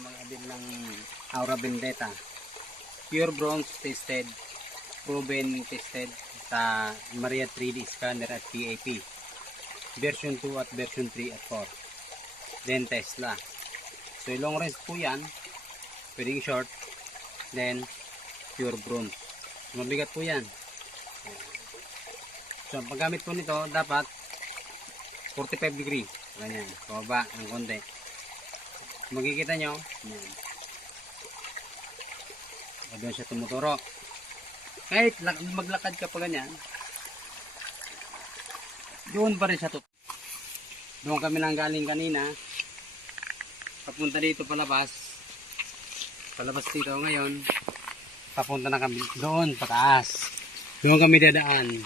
mag-abil ng Aura Vendetta. Pure bronze tested, proven tested sa Maria 3D scanner at PAP. Version 2 at version 3 at 4. Then Tesla. So long range po yan. Pwedeng short. Then pure bronze. Mabigat po yan. So ang paggamit po nito dapat 45 degree. Ganyan. Pababa ng konti. Makikita nyo. Yan. Doon siya tumuturo. Kahit maglakad ka pa ganyan, doon pa rin siya tuturo. Doon kami nang galing kanina. Papunta dito palabas. Palabas dito ngayon. Papunta na kami doon pataas. Doon kami dadaan.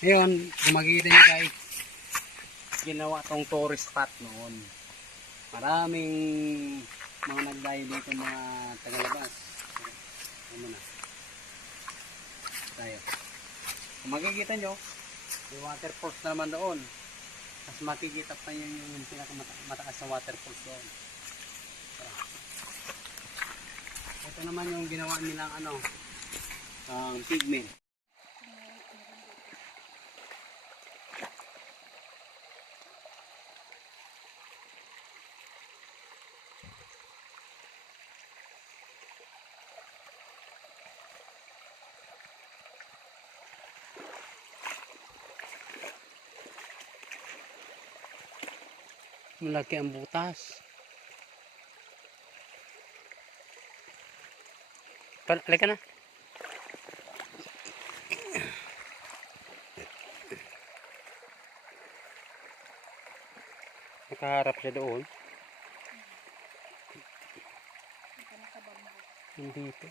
Ngayon, kung makikita nyo guys, ginawa tong tourist spot noon. Maraming mga nagdayo dito mga tagalabas. Ano na? Tayo. Kung makikita nyo, may waterfalls na naman doon. Mas makikita pa nyo yung pinakamataas na waterfalls doon. Ito naman yung ginawa nilang pigment. Malaki ang butas. Halika na. Nakaharap siya doon. Dito.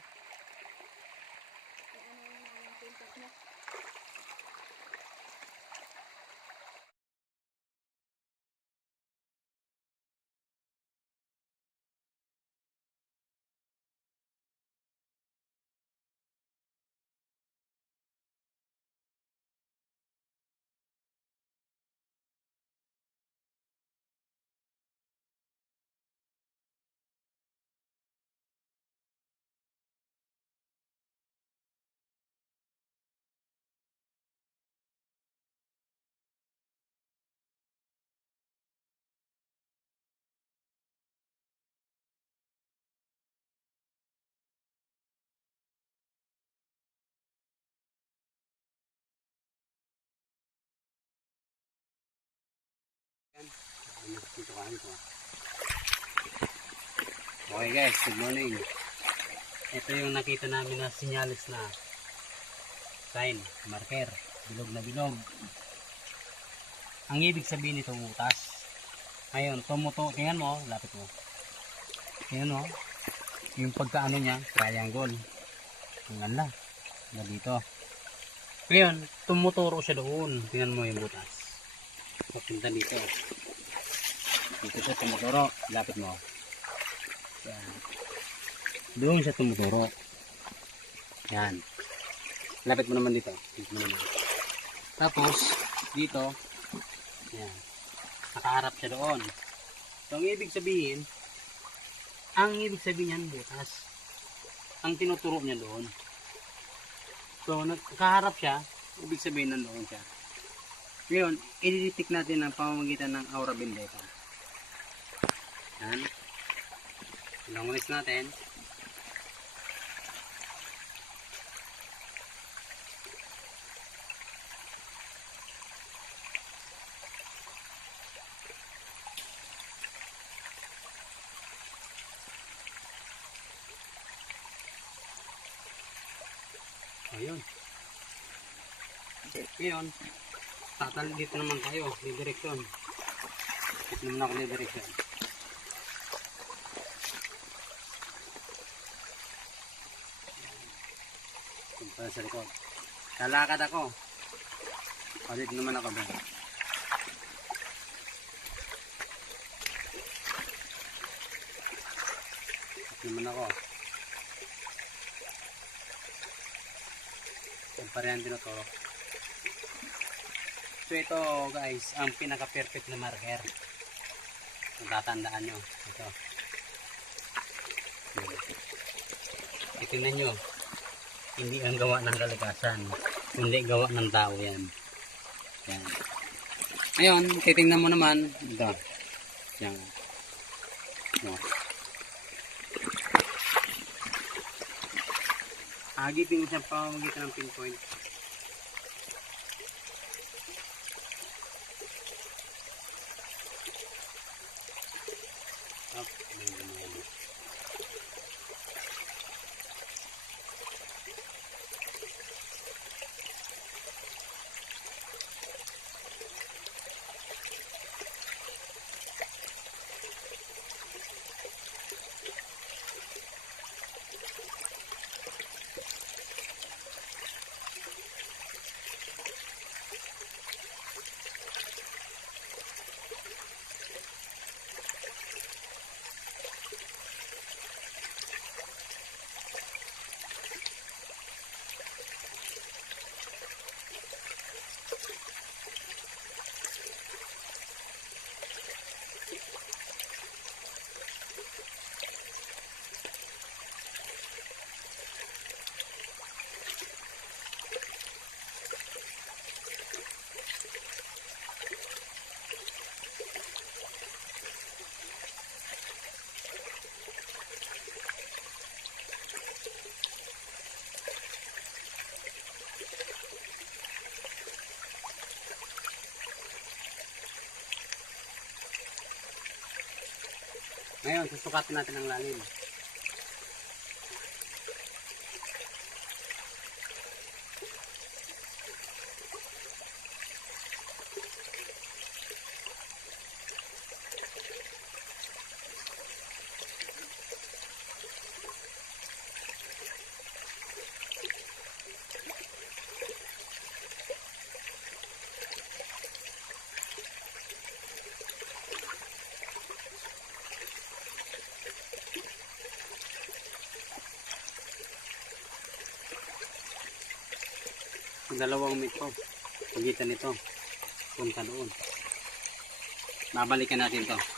Okay guys, good morning. Ito yung nakita namin na sinyalis na sign, marker, bilog na bilog. Ang ibig sabihin nito butas. Ngayon, tingnan mo, lapit mo. Tingnan mo, yung pagkaano niya, triangle. Ang ganda, na dito. Ngayon, tumuturo siya doon. Tingnan mo yung butas. Papunta dito. Dito siya tumuturo. Lapit mo. Yan. Doon siya tumuturo. Yan. Lapit mo naman dito. Dito naman. Tapos, dito. Yan. Nakaharap siya doon. So, ang ibig sabihin yan, butas. Ang tinuturo niya doon. So, nakaharap siya. Ibig sabihin nandoon siya. Ngayon, i-detect natin ang pamamagitan ng Aura Vendetta. Yan. Ilongulis natin. Ayun. Ngayon, dito naman tayo, di direksyon. Dito naman ako di direksyon. Punta sa likod. Lalakad ako. Palit naman ako doon. Palit naman ako. Parehan tinuturo. So ito guys, ang pinaka-perfect na marker. Kung tatandaan nyo. Ito. tingnan nyo. Hindi ang gawa ng kalikasan, kundi gawa ng tao yan. Yan. Ngayon, titingnan mo naman, ito. Yan. No. Agitin mo siya pamamagitan ng pinpoint. Up, ngayon, susukatin natin ang lalim. Dalawang metro pagitan nito punta doon. Babalikan natin to.